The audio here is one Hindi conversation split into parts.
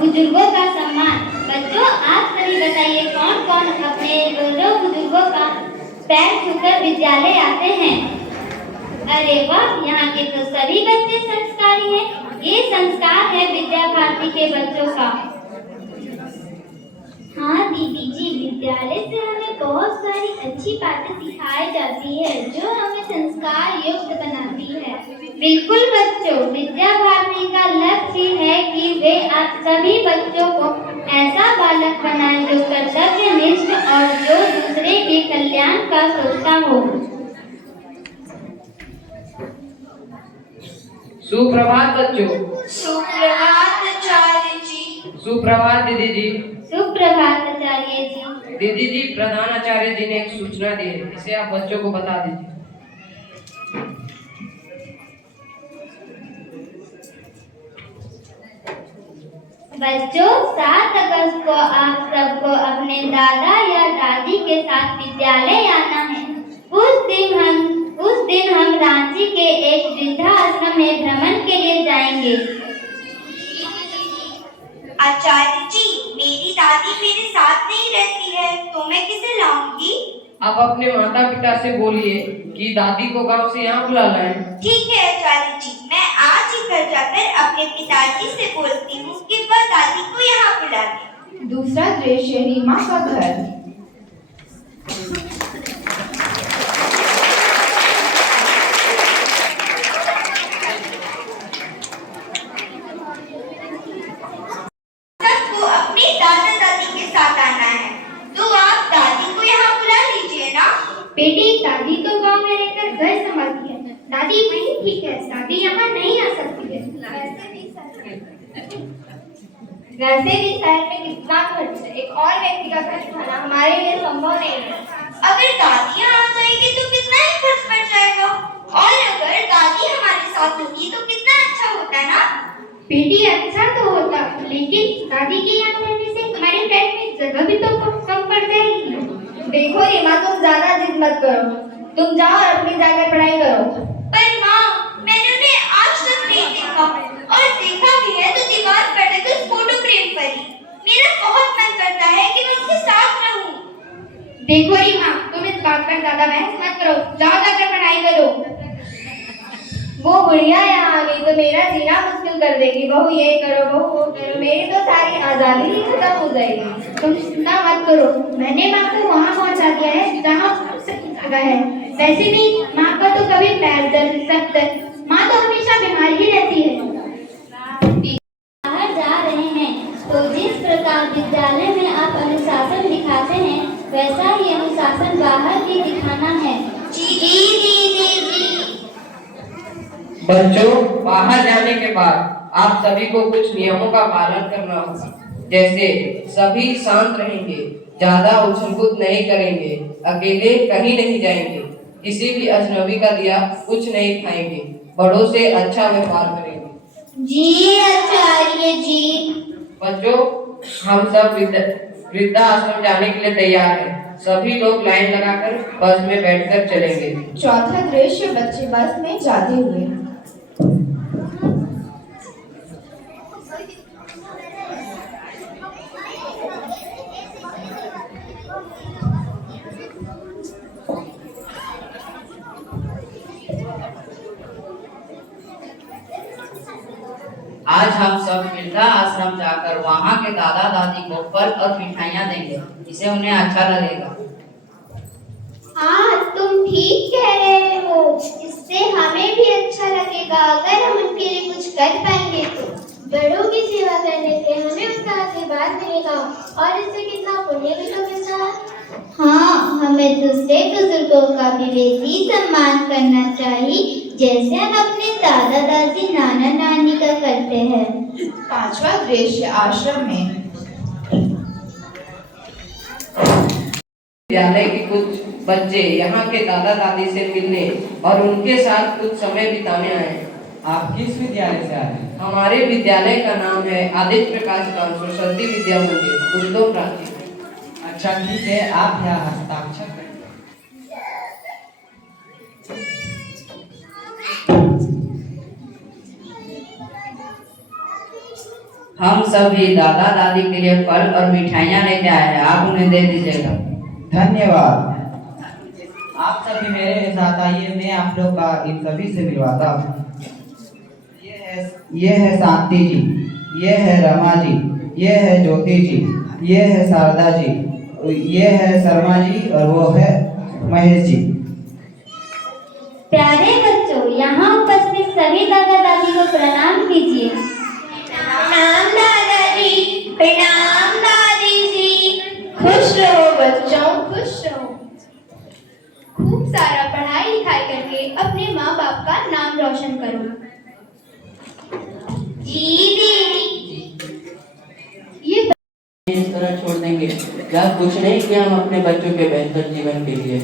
बुजुर्गों का सम्मान। बच्चों, आप सभी बताइए कौन कौन अपने बड़ों बुजुर्गों का पैर छूकर विद्यालय आते हैं? अरे वाह, यहाँ के तो सभी बच्चे संस्कारी हैं। ये संस्कार है विद्या भारती के बच्चों का। हाँ दीदी जी, विद्यालय से हमें बहुत सारी अच्छी बातें सिखाई जाती है जो हमें संस्कार युक्त बनाती है। बिल्कुल बच्चों, विद्या भारती का लक्ष्य है कि वे आप सभी बच्चों को ऐसा बालक बनाए जो कर्तव्यनिष्ठ और जो दूसरे के कल्याण का सोचता हो। सुप्रभात बच्चों। सुप्रभात आचार्य जी। सुप्रभात दीदी जी। सुप्रभात आचार्य जी। दीदी जी, प्रधान आचार्य जी ने एक सूचना दी है, इसे आप बच्चों को बता दीजिए। बच्चों, 7 अगस्त को आप सबको अपने दादा या दादी के साथ विद्यालय आना है। उस दिन हम रांची के एक वृद्धाश्रम में भ्रमण के लिए जाएंगे। आचार्य जी, मेरी दादी मेरे साथ नहीं रहती है, तो मैं किसे लाऊंगी? आप अपने माता पिता से बोलिए कि दादी को गांव से यहाँ बुला लाएं। ठीक है आचार्य जी, मैं आज ही घर जाकर अपने पिताजी से बोलती हूँ कि वह दादी को यहाँ बुला लें। दूसरा दृश्य रीमा का घर। सबको अपने दादा दादी के साथ आना है, तो आप दादी को यहाँ बुला लीजिए ना। बेटी, दादी तो गांव में रहकर घर संभालती है। दादी वही ठीक है, दादी यहाँ नहीं आ सकती है। वैसे भी शहर में कितना खर्च है, एक और व्यक्ति का खर्च उठाना हमारे लिए संभव नहीं है। अगर दादी यहाँ आ जाएगी तो कितना ही खर्च बढ़ जाएगा, और अगर दादी हमारे साथ होगी तो कितना अच्छा होता ना। बेटी, अच्छा तो होता, लेकिन दादी के यहाँ रहने से हमारे फ्लैट में जगह भी तो कम पड़ जाएगी। देखो रीमा, तुम ज्यादा जिद मत करो, तुम जाओ और अपनी जाकर पढ़ाई करो। पर माँ, मैंने उन्हें आज तक नहीं देखा, और देखा भी है तो दीवार पर लगे उस फोटो फ्रेम पर ही। मेरा बहुत मन करता है कि मैं उनके साथ रहूं। देखो रीमा, तुम इस बात पर ज्यादा बहस मत करो, जाओ जाकर पढ़ाई करो। वो बुढ़िया यहाँ आ गई तो मेरा जीना मुश्किल कर देगी। बहू ये करो, बहू वो करो, मेरी तो सारी आजादी ही खत्म हो जाएगी। तुम चिंता मत करो, मैंने माँ को वहाँ पहुँचा दिया है जहाँ सही जगह है। वैसे भी माँ का तो कभी पैर दर्द, सर दर्द, माँ तो हमेशा बीमार ही रहती है। बाहर जा रहे हैं तो जिस प्रकार विद्यालय में आप अनुशासन दिखाते हैं, वैसा ही अनुशासन बाहर भी दिखाना है। जी। बच्चों, बाहर जाने के बाद आप सभी को कुछ नियमों का पालन करना होगा। जैसे सभी शांत रहेंगे, ज्यादा उछल-कूद नहीं करेंगे, अकेले कहीं नहीं जाएंगे, किसी भी अजनबी का दिया कुछ नहीं खाएंगे, बड़ों से अच्छा व्यवहार करेंगे। जी आचार्य जी। बच्चों, हम सब वृद्धाश्रम जाने के लिए तैयार हैं। सभी लोग लाइन लगाकर बस में बैठकर चलेंगे। चौथा दृश्य बच्चे बस में जाते हुए। आज हम सब वृद्धाश्रम जाकर वहाँ के दादा दादी को फल और मिठाइयाँ देंगे, जिसे उन्हें अच्छा लगेगा। हाँ, तुम ठीक कह रहे हो, इससे हमें भी अच्छा लगेगा अगर हम उनके लिए कुछ कर पाएंगे तो। बड़ों की सेवा करने से हमें उनका आशीर्वाद मिलेगा और इससे कितना पुण्य भी तो मिलता है। हाँ, हमें दूसरे बुजुर्गों का भी वैसे ही सम्मान करना चाहिए जैसे हम अपने दादा दादी नाना नानी का करते हैं। पांचवा दृश्य आश्रम में। विद्यालय के कुछ बच्चे यहाँ के दादा दादी से मिलने और उनके साथ कुछ समय बिताने आए हैं। आप किस विद्यालय से आए हैं? हमारे विद्यालय का नाम है आदित्य प्रकाश कांत सरस्वती विद्या मंदिर, उद्योग रांची। अच्छा ठीक है, आप यहाँ हस्ताक्षर करें। हम सभी दादा दादी के लिए फल और मिठाइयाँ लेके आए हैं, आप उन्हें दे दीजिएगा। धन्यवाद। आप सभी मेरे साथ आइए, मैं आप लोग का इन सभी से मिलवाता हूँ। ये है शांति जी, ये है रमा जी, ये है ज्योति जी, ये है शारदा जी, ये है शर्मा जी और वो है महेश जी। प्यारे बच्चों, यहाँ उपस्थित सभी दादा दादी को प्रणाम कीजिए। प्रणाम दादाजी, प्रणाम दादी जी। खुश रहो बच्चों, खुश रहो। खूब सारा पढ़ाई लिखाई करके अपने माँ बाप का नाम रोशन करो। जी दीदी। ये इस तरह छोड़ देंगे या कुछ नहीं किया हम अपने बच्चों के बेहतर जीवन के लिए।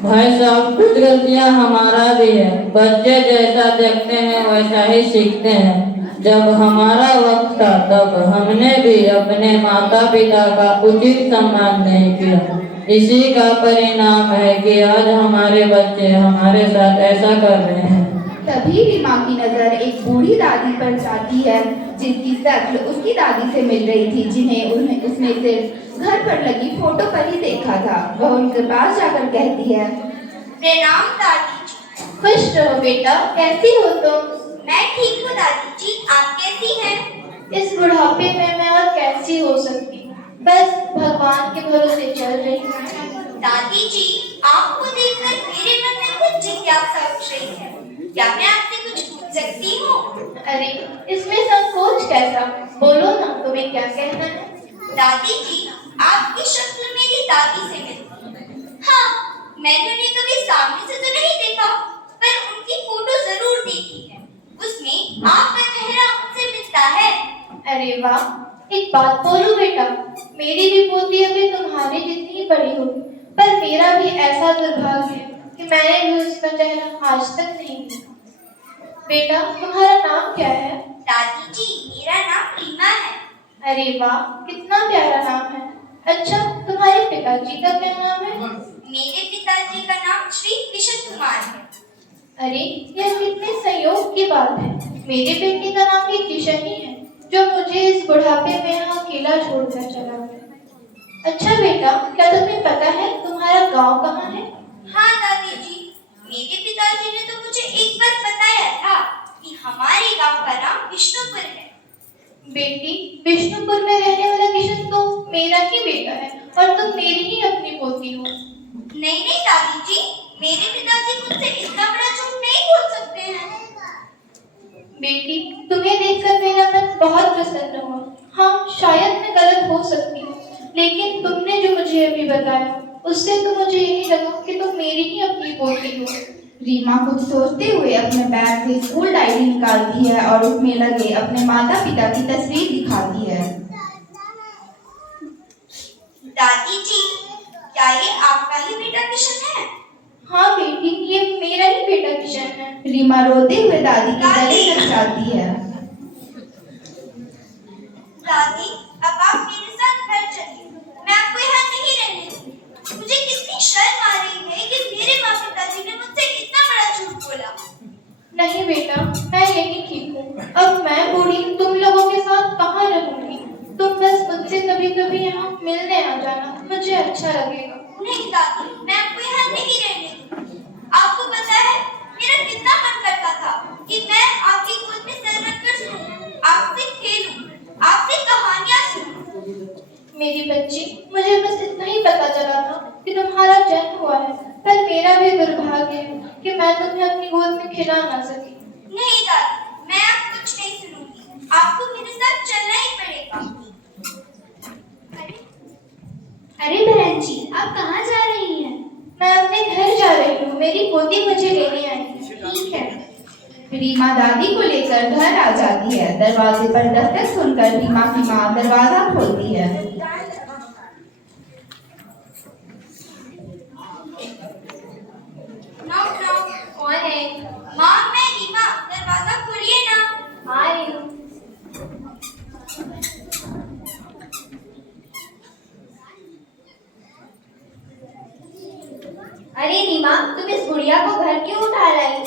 भाई साहब, कुछ गलतियां हमारा भी है। बच्चे जैसा देखते हैं वैसा ही सीखते हैं। जब हमारा वक्त था तब हमने भी अपने माता पिता का उचित सम्मान नहीं किया। इसी का परिणाम है कि आज हमारे बच्चे हमारे साथ ऐसा कर रहे हैं। तभी रीमा की नजर एक बूढ़ी दादी पर जाती है, जिसकी शक्ल उसकी दादी से मिल रही थी, जिन्हें उसने सिर्फ घर पर लगी फोटो पर ही देखा था। वह उनके पास जाकर कहती है, प्रणाम दादी जी। खुश रहो बेटा, कैसी हो तुम? मैं ठीक हूँ दादी जी, आप कैसी हैं? इस बुढ़ापे में मैं और कैसी हो सकती हूँ, बस भगवान के भरोसे चल रही हूँ। दादी जी, आपको देखकर मेरे मन में कुछ जिज्ञासा उठ रही है। क्या मैं आपसे कुछ पूछ सकती हूँ? अरे इसमें संकोच कैसा, बोलो ना, तुम्हें क्या कहना है? दादी जी, आपकी शक्ल मेरी दादी से मिलती है। हाँ, मैंने उन्हें कभी सामने से तो नहीं देखा, पर उनकी फोटो जरूर देखी है। उसमें आपका चेहरा उनसे मिलता है। अरे वाह, एक बात बोलूं बेटा, मेरी भी पोती अभी तुम्हारी जितनी ही बड़ी होगी, पर मेरा भी ऐसा दुर्भाग्य है कि मैंने भी उसका चेहरा आज तक नहीं देखा। बेटा तुम्हारा नाम क्या है? दादी जी, मेरा नाम रीमा है। अरे वाह, कितना प्यारा नाम है। अच्छा, तुम्हारे पिताजी का क्या नाम है? मेरे पिताजी का नाम श्री किशन कुमार है। अरे यह कितने संयोग की बात है, मेरे बेटे का नाम भी किशन ही है, जो मुझे इस बुढ़ापे में यहाँ अकेला छोड़कर चला गया। अच्छा बेटा, क्या तुम्हें पता है तुम्हारा गांव कहाँ है? हाँ दादी जी, मेरे पिताजी ने तो मुझे एक बार बताया था कि हमारे गांव का नाम विष्णुपुर है। बेटी, विष्णुपुर में रहने वाला किशन तो मेरा ही बेटा है और तुम मेरी ही अपनी पोती हो। नहीं नहीं दादी जी, मेरे पिताजी मुझसे इतना बड़ा झूठ नहीं बोल सकते हैं। बेटी, तुम्हें देखकर मेरा मन बहुत प्रसन्न हुआ। हाँ, शायद मैं गलत हो सकती हूँ, लेकिन तुमने जो मुझे अभी बताया उससे तो मुझे यही लगा कि तुम मेरी ही अपनी पोती हो। रीमा कुछ सोचते हुए अपने बैग से स्कूल डायरी निकालती है और उसमें लगे अपने माता पिता की तस्वीर दिखाती है। दादी जी, क्या ये आपका ही बेटा किशन है? हाँ बेटी, ये मेरा ही बेटा किशन है। रीमा रोते हुए दादी के गले लग जाती है। दादी, अब आप मेरे साथ घर चलिए, मैं आपको यहाँ नहीं रहने दूंगी। मुझे कितनी शर्म आ रही है कि मेरे माँ पिताजी ने मुझसे इतना बड़ा झूठ बोला। नहीं बेटा, मैं यही ठीक हूँ। अब मैं बूढ़ी तुम लोगों के साथ कहाँ रहूंगी? तुम बस मुझसे कभी कभी यहाँ मिलने आ जाना, मुझे अच्छा लगेगा। नहीं दादी, मैं आपको यहाँ नहीं रहने दूंगी। आपको पता है मेरा कितना मन करता था कि मैं आपकी गोद में सर रखकर सोऊं, आपसे खेलूं, आपसे कहानियां सुनूं। मेरी बच्ची, मुझे बस इतना ही पता चला था कि तुम्हारा जन्म हुआ है, पर मेरा भी दुर्भाग्य है कि मैं तुम्हें अपनी गोद में खिला ना सकी। नहीं दादी, मैं अब कुछ नहीं सुनूंगी, आपको मेरे साथ चलना ही पड़ेगा। अरे बहन जी, आप कहाँ जा रही हैं? मैं अपने घर जा रही हूँ, मेरी पोती मुझे लेने आई है। ठीक है। रीमा दादी को लेकर घर आ जाती है। दरवाजे पर दस्तक सुनकर रीमा की माँ दरवाजा खोलती है। Knock knock. कौन है? माँ, मैं रीमा, दरवाजा खोलिए ना। आ रही हूँ। अरे रीमा, तुम इस गुड़िया को घर क्यों उठा लाई?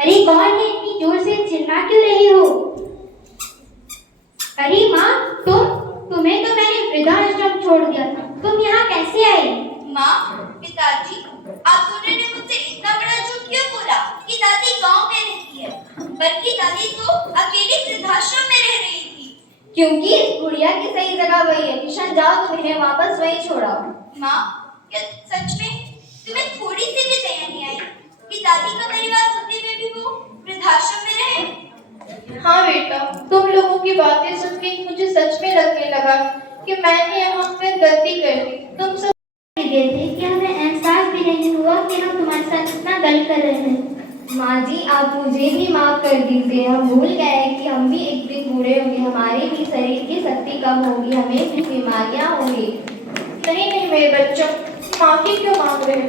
अरे कौन है, इतनी जोर से चिल्ला क्यों रही हो? अरे माँ, तुम्हें तो मैंने वृद्धाश्रम छोड़ दिया था, तुम यहाँ कैसे आई? माँ, पिताजी, आप दोनों ने मुझसे इतना बड़ा झूठ क्यों बोला कि दादी गांव में रहती है, बल्कि दादी तो अकेले वृद्धाश्रम में रह रही थी। क्योंकि इस गुड़िया की सही जगह वही है। किशन, जाओ, तुम इन्हें वापस वही छोड़ाओ। माँ, क्या सच में तुम्हें थोड़ी सी भी दया नहीं आई कि दादी का परिवार होते हुए भी वो वृद्धाश्रम में रहे? हाँ बेटा, तुम लोगों की बातें सुन के मुझे सच में लगने लगा कि मैंने यहाँ पर गलती कर दी। तुम सब गए थे कि हमें एहसास भी नहीं हुआ कि हम तुम्हारे साथ इतना गलत कर रहे हैं। माँ जी, आप मुझे भी माफ कर दीजिए। हम भूल गए कि हम भी एक दिन बूढ़े होंगे, हमारे भी शरीर की शक्ति कम होगी, हमें भी बीमारियाँ होंगी। नहीं नहीं मेरे बच्चों, माफी क्यों मांग रहे हो?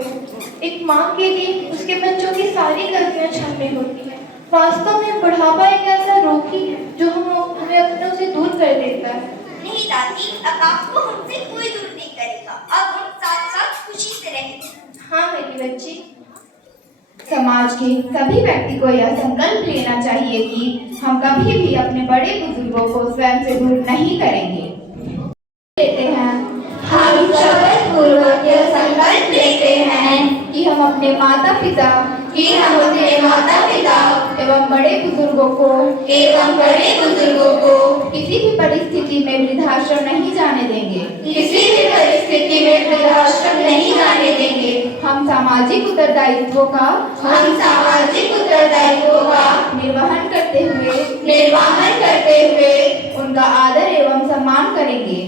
एक माँ के लिए उसके बच्चों की सारी गलतियाँ क्षम्य होती हैं। वास्तव में बुढ़ापा एक ऐसा रोग ही है जो हमें अपनों से दूर कर देता है। नहीं दादी, अब आपको हमसे कोई दूर नहीं करेगा। अब हम साथ साथ खुशी से रहेंगे। हाँ मेरी बच्ची। समाज के सभी व्यक्ति को यह संकल्प लेना चाहिए कि हम कभी भी अपने बड़े बुजुर्गों को स्वयं से दूर नहीं करेंगे। लेते हैं, हम शपथ पूर्वक यह संकल्प लेते हैं कि हम अपने माता पिता एवं बड़े बुजुर्गों को किसी भी परिस्थिति में वृद्धाश्रम नहीं जाने देंगे। हम सामाजिक उत्तरदायित्वों का निर्वहन करते हुए उनका आदर एवं सम्मान करेंगे।